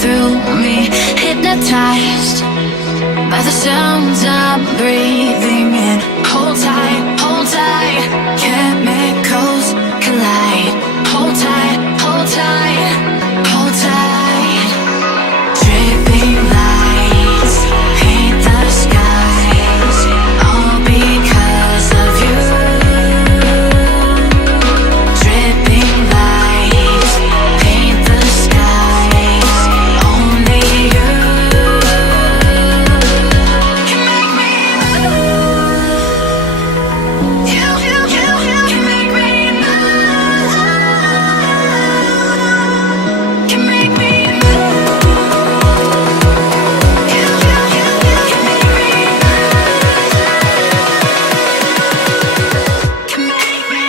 through me, hypnotized by the sounds I'm breathing in. Hold tight, chemicals collide. Hold tight, hold tight, hold tight. Dripping lights paint the skies, all because of you. Dripping lights paint the skies, only you can make me move. You can make me move. Can make me move. You can make me move. Can make me.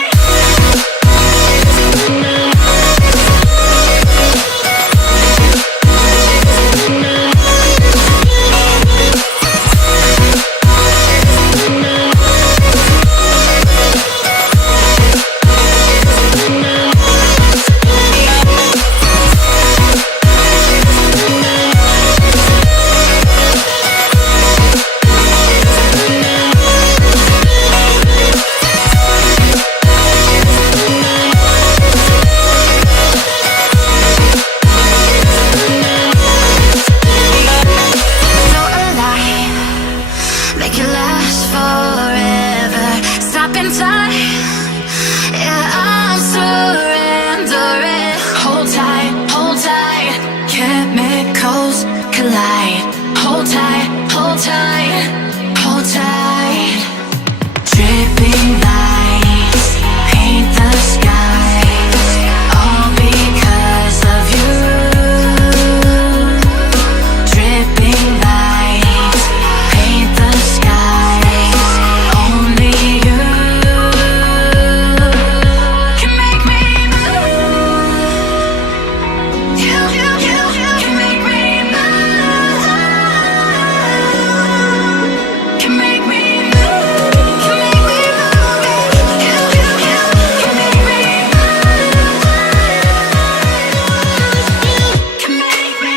You're alive, make it last forever. Stop in time, yeah, I'm surrendering. Hold tight, chemicals collide. Hold tight, hold tight, hold tight. Dripping lights paint the skies, all because of you. Dripping lights paint the skies, only you can make me move. You can make me move. Can make me move. Can make me move. You can make me move. Can make me.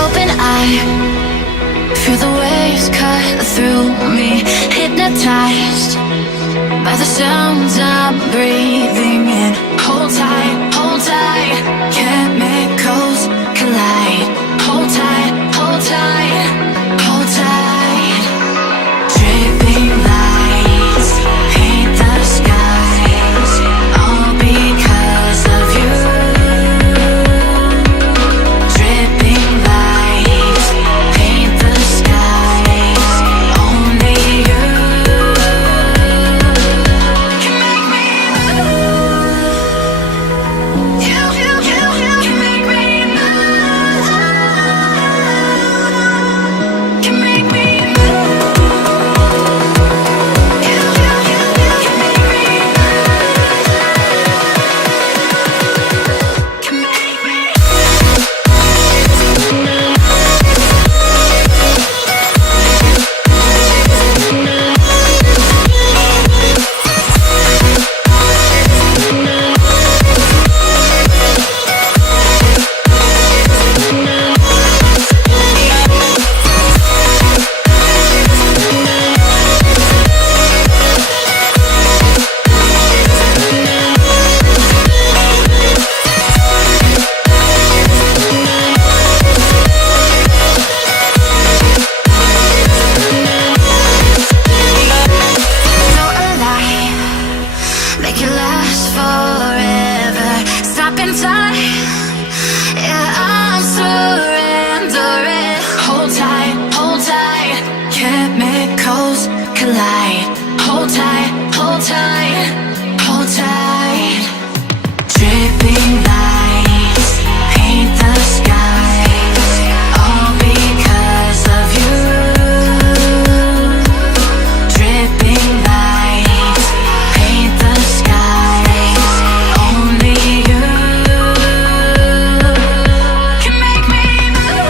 Open eye, feel the waves cut through me, hypnotized by the sounds I'm breathing in. Hold tight, chemicals collide. Hold tight, hold tight, hold tight. Dripping lights paint the skies, all because of you. Dripping lights paint the skies, only you can make me move. hold tight, hold tight. Dripping lights paint the skies, all because of you. Dripping lights paint the skies, only you can make me move.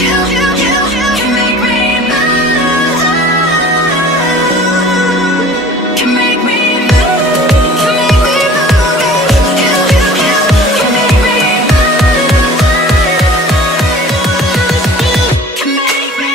You can make me move. Can make me move. Can make me move. You can make me move. Can make me.